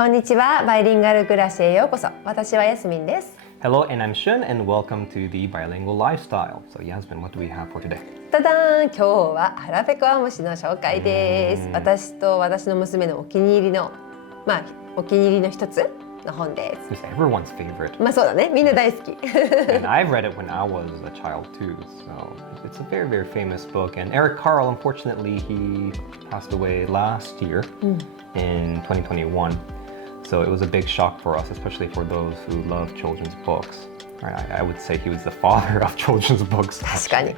こんにちは、バイリンガルぐらしへようこそ。私はヤスミンです。Hello, and I'm Shun, and welcome to the Bilingual Lifestyle. So Yasmin, what do we have for today? ただーん、今日ははらぺこあおむしの紹介です。私と私の娘のお気に入りの、お気に入りの一つの本です。It's everyone's favorite. そうだね、みんな大好き。And I've read it when I was a child too. So it's a very, very famous book. And Eric Carle, unfortunately, he passed away last year in 2021. So it was a big shock for us, especially for those who love children's books. I would say he was the father of children's books. 確かに。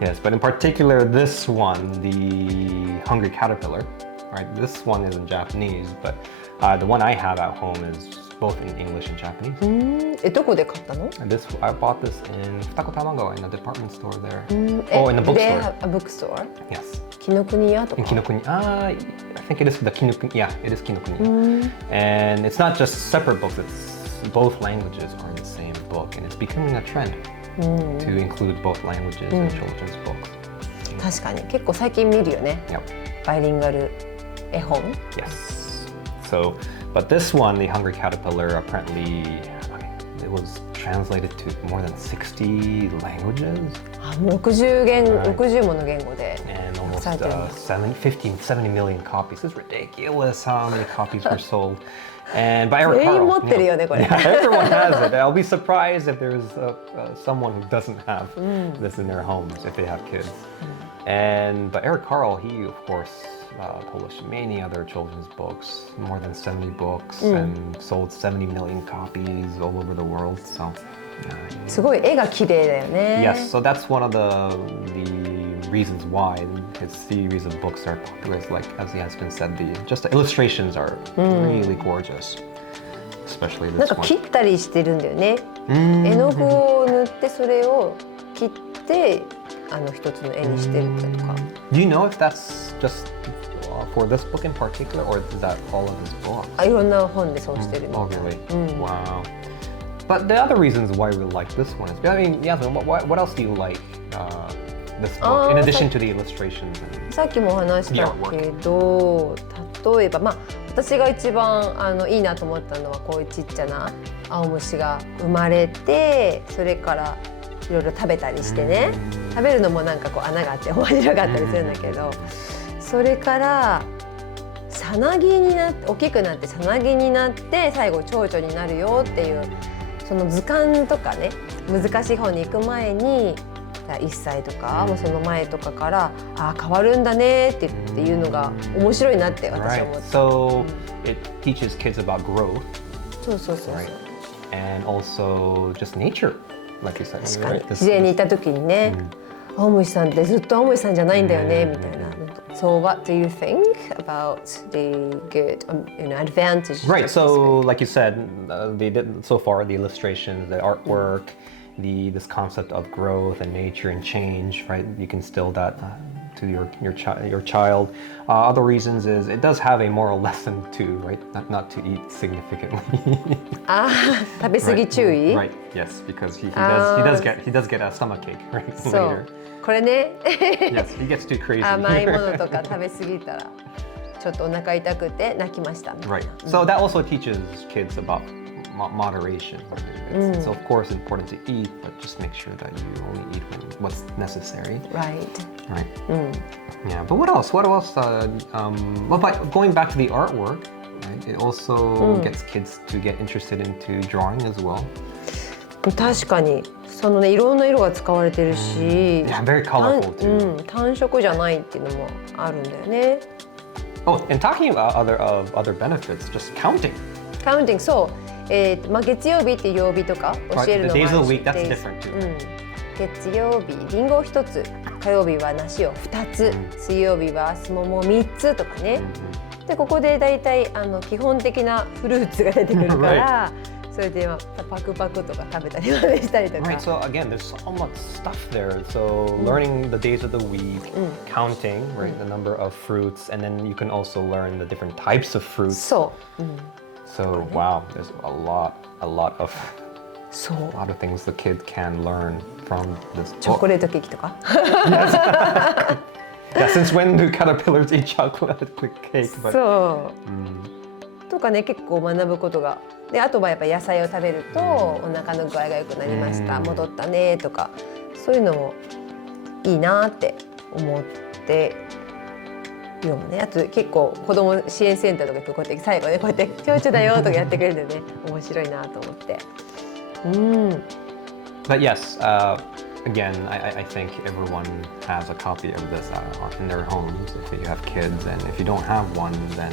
Yes, but in particular, this one, the Hungry Caterpillar, right? This one is in Japanese, but the one I have at home is both in English and Japanese. どこで買ったの？ I bought this in Futakotamaga in a department store there. Oh, in the They bookstore. have a bookstore? Yes. 紀ノ国屋とか。In Kinokuni. I think it is the Kinokuni. Yeah, it is Kinokuni. And it's not just separate books. It's both languages are in the same book, and it's becoming a trend to include both languages in children's books. 確かに結構最近見るよね。Yep. バイリンガル絵本。Yes. So, but this one, the Hungry Caterpillar, apparently it was translated to more than 60 languages. もう60もの言語で。And almost 70 million copies. It's ridiculous how many copies were sold. And by Eric 全員持 Carle. ってるよね、これ。Yeah, everyone has it. I'll be surprised if there's someone who doesn't have this in their homes if they have kids. But Eric Carle, he of course published many other children's books, more than 70 books, and sold 70 million copies all over the world. So, すごい絵が綺麗だよね。yes, so that's one of the reasons why his series of books are popular. Is like, as Yasmin said, just the illustrations are really gorgeous, especially なん this か one. 切ったりしてるんだよね。絵の具を塗ってそれを切って一つの絵にしてるとか。Do you know if that's just for this book in particular, or is that all of his books? いろんな本でそうしてるみたい Oh, な。 really? Wow. But the other reasons why we like this one is, I mean, Yasmin, what else do you like this book, in addition to the illustrations? さっきも話したけど、例えば私が一番いいなと思ったのはこういうちっちゃな青虫が生まれて、それからいろいろ食べたりしてね、食べるのもなんかこう穴があって面白かったりするんだけど、それからさなぎになって大きくなってさなぎになって最後蝶々になるよっていう、その図鑑とかね、難しい本に行く前に1歳とかもうその前とかから変わるんだねっていうのが面白いなって私は思って。So it teaches kids about growth. そう。And also just nature, like you said. 確かに Right? 自然にいた時にね、青虫さんってずっと青虫さんじゃないんだよねみたいな。So what do you think about the good, advantages? Right. So, like you said, so far the illustrations, the artwork, this concept of growth and nature and change, right? You can instill that to your child. Other reasons is it does have a moral lesson too, right? Not to eat significantly. 食べ過ぎ注意。 Right. Yes, because he does get a stomachache, right? そう Later. これね。 Yes, he gets too crazy. 甘いものとか食べ過ぎたらちょっとお腹痛くて泣きました。 Right. So that also teaches kids about moderation. It's of course important to eat, but just make sure that you only eat what's necessary. Right. Right. Yeah. But what else? Well, by going back to the artwork, right, it also gets kids to get interested into drawing as well. 確かにそのね、いろんな色が使われてるし、Yeah, very colorful too. 単色じゃないっていうのもあるんだよね。Oh, and talking about other benefits, just counting. Counting そう、月曜日っていう曜日とか教えるの The も days あ of る the し、 week, that's different too. 月曜日リンゴを1つ、火曜日は梨を2つ、水曜日はスモモを3つとかね。でここでだいたい基本的なフルーツが出てくるから。それでパクパクとか食べたりしたりとか。 Right, so again, there's so much stuff there. So learning the days of the week, counting, right, the number of fruits, and then you can also learn the different types of fruits. そう。So wow, there's a lot of そう。 things the kid can learn from this チョコ book. レートケーキとか。 Yeah, since when do caterpillars eat chocolate cake? But そう。とかね結構学ぶことがで、あとはやっぱ野菜を食べるとお腹の具合が良くなりました、戻ったねとか、そういうのもいいなって思って読むね。あと結構子ども支援センターとか行くとこうやって最後ねこうやって「ちょうちょだよ」とかやってくれるんでね面白いなと思って。But yes, again, I think everyone has a copy of this in their homes. If you have kids, and if you don't have one, then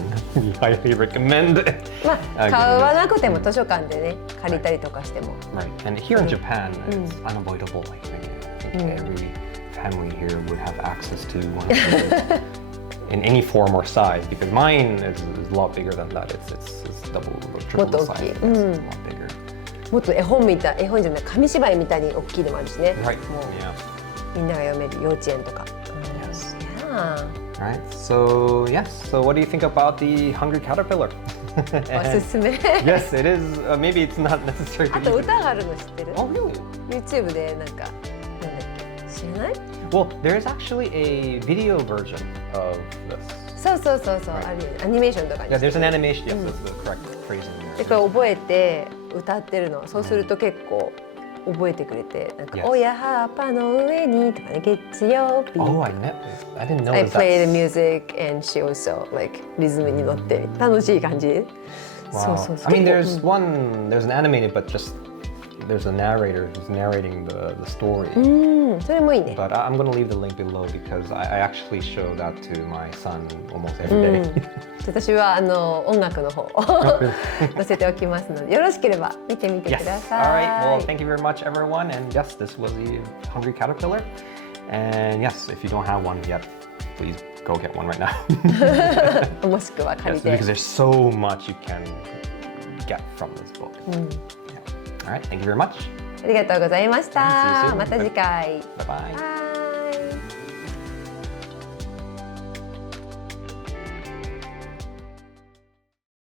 I highly recommend. まあ買わなくても図書館でね借りたりとかしても。Right, and here in Japan, it's unavoidable. I think every family here would have access to one of these in any form or size. Because mine is a lot bigger than that. It's double or triple the size. It's a lot bigger. もっと絵本みたい、絵本じゃない紙芝居みたいに大きいのもあるしね。Right. もう Yeah. みんなが読める幼稚園とか。Yes. Yeah. Right. So yes. So what do you think about the Hungry Caterpillar? おすすめ。Yes, it is. Maybe it's not necessary. あと歌があるの知ってる Oh, really? YouTube でなんだっけ知らない Well, there is actually a video version of this. そうそうそうそう、あるよねアニメーションとかに Yeah, there's an animation. Yes, that's the correct phrasing. でこれ覚えて歌ってるの。そうすると結構覚えてくれて、なんか Yes. 親葉っぱの上にとかね、月曜日 Oh, I didn't know I that. play the music and she also like リズムに乗って楽しい感じ。 Wow. そうそうそう。 I mean, there's an animated, but just there's a narrator who's narrating the story. それもいいね。 But I'm going to leave the link below because I actually show that to my son almost every day. 私は音楽の方を載せておきますので、よろしければ見てみて Yes. くだ All さ right. い。 Well, thank you very much, everyone. And yes, this was the Hungry Caterpillar. And yes, if you don't have one yet, please go get one right now. もしくは借 Yes, りて。 because there's so much you can get from this book. Yeah. All right. Thank you very much. ありがとうございまし See you た。 soon. また次回。 Bye bye. バイ